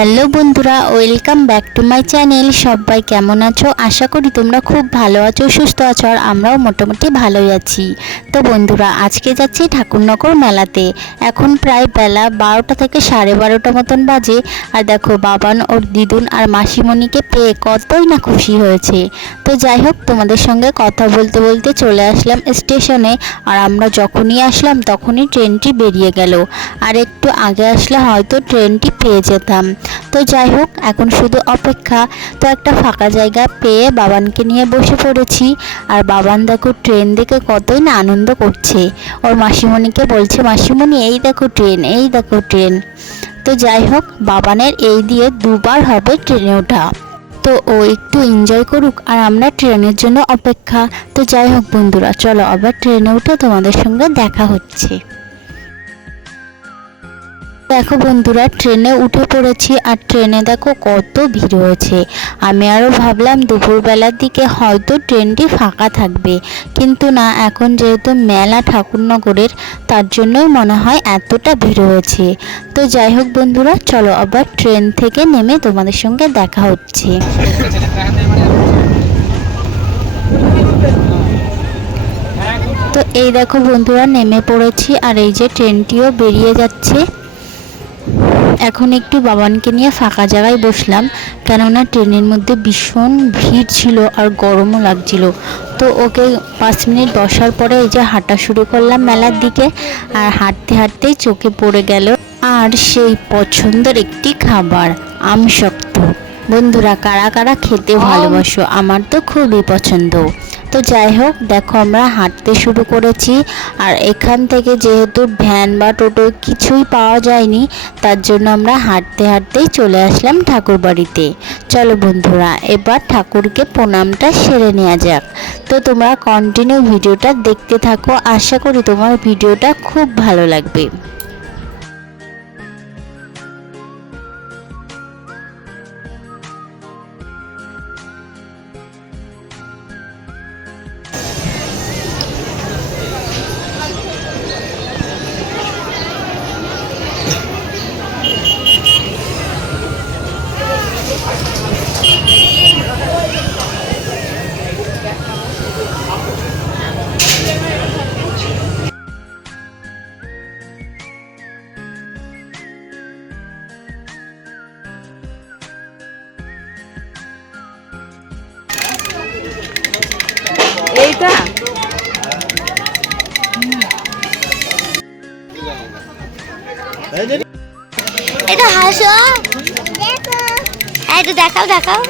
Hello বন্ধুরা, welcome back to my channel. সবাই কেমন আছো? আশা করি তোমরা খুব ভালো আছো, সুস্থ আছো, আর আমরাও মোটামুটি ভালোই আছি। তো বন্ধুরা, আজকে যাচ্ছি ঠাকুরনগর মেলাতে। এখন প্রায় বেলা 12টা থেকে 12:30 মতন বাজে। আর দেখো, বাবান ওর দিদুন আর মাসিমণিকে পেয়ে কতই না খুশি হয়েছে। তো যাই হোক, তোমাদের সঙ্গে কথা বলতে বলতে চলে আসলাম স্টেশনে। আর আমরা যখনই আসলাম তখনই ট্রেনটি বেরিয়ে গেল। আর একটু আগে আসলে হয়তো ট্রেনটি পেয়ে যেতাম। তো যাই হোক, এখন শুধু অপেক্ষা। তো একটা ফাঁকা জায়গা পেয়ে বাবানকে নিয়ে বসে পড়েছি। আর বাবান দেখো ট্রেন দেখে কতই না আনন্দ করছে। ওর মাসিমণিকে বলছে, মাসিমণি এই দেখো ট্রেন, এই দেখো ট্রেন। তো যাই হোক, বাবানের এই দিয়ে দুবার হবে ট্রেনে ওঠা। তো ও একটু এনজয় করুক, আর আমরা ট্রেনের জন্য অপেক্ষা। তো যাই হোক বন্ধুরা, চলো আবার ট্রেনে উঠে তোমাদের সঙ্গে দেখা হচ্ছে। দেখো বন্ধুরা, ট্রেনে উঠে পড়েছি। আর ট্রেনে দেখো কত ভিড় হয়েছে। আমি আরও ভাবলাম দুপুরবেলার দিকে হয়তো ট্রেনটি ফাঁকা থাকবে, কিন্তু না, এখন যেহেতু মেলা ঠাকুরনগরের, তার জন্যই মনে হয় এতটা ভিড় হয়েছে। তো যাই হোক বন্ধুরা, চলো আবার ট্রেন থেকে নেমে তোমাদের সঙ্গে দেখা হচ্ছে। তো এই দেখো বন্ধুরা, নেমে পড়েছি। আর এই যে ট্রেনটিও বেরিয়ে যাচ্ছে। এখন একটু বাবানকে নিয়ে ফাঁকা জায়গায় বসলাম, কেননা ট্রেনের মধ্যে ভীষণ ভিড় ছিল আর গরমও লাগছিল। তো ওকে 5 মিনিট বসার পরে এই যে হাঁটা শুরু করলাম মেলার দিকে। আর হাঁটতে হাঁটতেই চোখে পড়ে গেল আর সেই পছন্দের একটি খাবার, আমসত্ত্ব। বন্ধুরা, কারা কারা খেতে ভালোবাসো? আমার তো খুবই পছন্দ। তো যাই হোক, দেখো আমরা হাঁটতে শুরু করেছি। আর এখান থেকে যেহেতু ভ্যান বা টোটো কিছুই পাওয়া যায়নি, তার জন্য আমরা হাঁটতে হাঁটতেই চলে আসলাম ঠাকুর বাড়িতে। চলো বন্ধুরা, এবার ঠাকুরকে প্রণামটা সেরে নেওয়া যাক। তো তোমরা কন্টিনিউ ভিডিওটা দেখতে থাকো, আশা করি তোমার ভিডিওটা খুব ভালো লাগবে। এইটা এটা হাসো, এটা দেখাও দেখাও।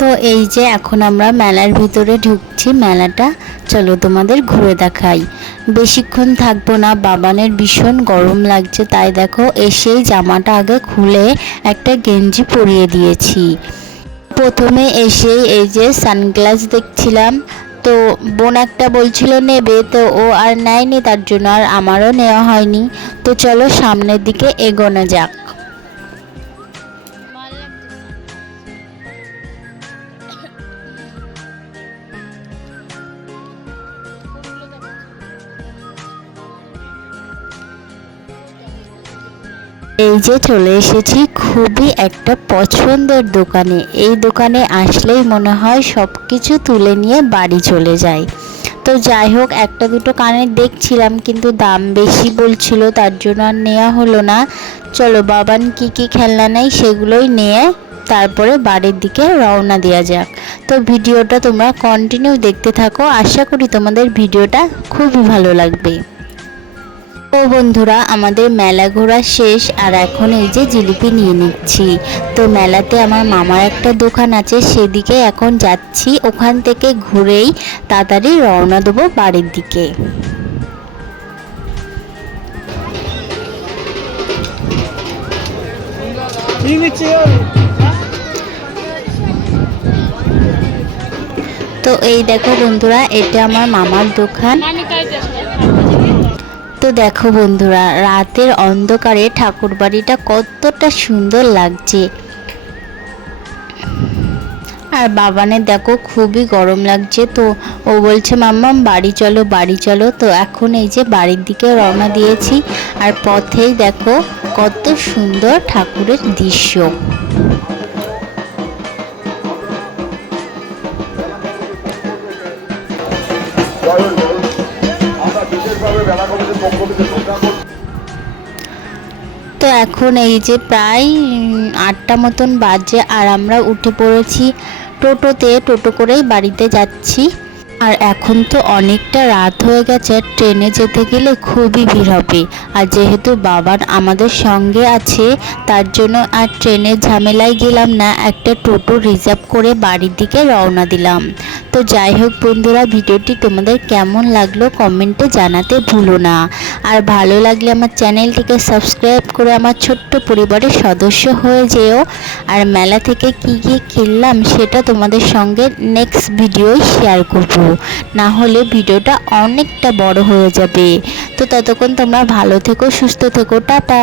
তো এই যে এখন আমরা মেলার ভিতরে ঢুকছি। মেলাটা চলো তোমাদের ঘুরে দেখাই। বেশিক্ষণ থাকবো না, বাবানের ভীষণ গরম লাগছে, তাই দেখো এসেই জামাটা আগে খুলে একটা গেঞ্জি পরিয়ে দিয়েছি। প্রথমে এসেই এই যে সানগ্লাস দেখছিলাম। তো বোন একটা বলছিল নেবে, তো ও আর নেয়নি, তার জন্য আর আমারও নেওয়া হয়নি। তো চলো সামনের দিকে এগোনো যাক। এই যে চলে এসেছি খুবই একটা পছন্দের দোকানে। এই দোকানে আসলেই মনে হয় সব কিছু তুলে নিয়ে বাড়ি চলে যায়। তো যাই হোক, একটা দুটো কানের দেখছিলাম, কিন্তু দাম বেশি বলছিল, তার জন্য আর নেওয়া হলো না। চলো বাবান কি কি খেলনা নেই সেগুলোই নিয়ে তারপরে বাড়ির দিকে রওনা দেওয়া যাক। তো ভিডিওটা তোমরা কন্টিনিউ দেখতে থাকো, আশা করি তোমাদের ভিডিওটা খুবই ভালো লাগবে। তো বন্ধুরা, আমাদের মেলা ঘোরা শেষ। আর এখন এই যে জিলিপি নিয়ে নিচ্ছি। তো মেলাতে আমার মামার একটা দোকান আছে, সেদিকে এখন যাচ্ছি। ওখান থেকে ঘুরেই তাড়াতাড়ি রওনা দেবো বাড়ির দিকে। তো এই দেখো বন্ধুরা, এটা আমার মামার দোকান। তো দেখো বন্ধুরা, রাতের অন্ধকারে ঠাকুর বাড়িটা কতটা সুন্দর লাগছে। আর বাবানের দেখো খুবই গরম লাগছে, তো ও বলছে মাম্মাম বাড়ি চলো বাড়ি চলো। তো এখন এই যে বাড়ির দিকে রওনা দিয়েছি, আর পথেই দেখো কত সুন্দর ঠাকুরের দৃশ্য। তো এখন এই যে প্রায় 8টা মতন বাজে, আর আমরা উঠে পড়েছি টোটোতে, টোটো করেই বাড়িতে যাচ্ছি। আর এখন তো অনেকটা রাত হয়ে গেছে, ট্রেনে যেতে গেলে খুবই ভিড় হবে। আর যেহেতু বাবার আমাদের সঙ্গে আছে, তার জন্য আর ট্রেনের ঝামেলায় গেলাম না, একটা টোটো রিজার্ভ করে বাড়ির দিকে রওনা দিলাম। তো যাই হোক বন্ধুরা, ভিডিওটি তোমাদের কেমন লাগলো কমেন্টে জানাতে ভুলো না। আর ভালো লাগলে আমার চ্যানেলটিকে সাবস্ক্রাইব করে আমার ছোট্ট পরিবারের সদস্য হয়ে যেও। আর মেলা থেকে কি কি কিনলাম সেটা তোমাদের সঙ্গে নেক্সট ভিডিওয় শেয়ার করব, না হলে ভিডিওটা অনেকটা বড় হয়ে যাবে। তো ততক্ষণ তোমরা ভালো থেকো, সুস্থ থেকো, টাটা।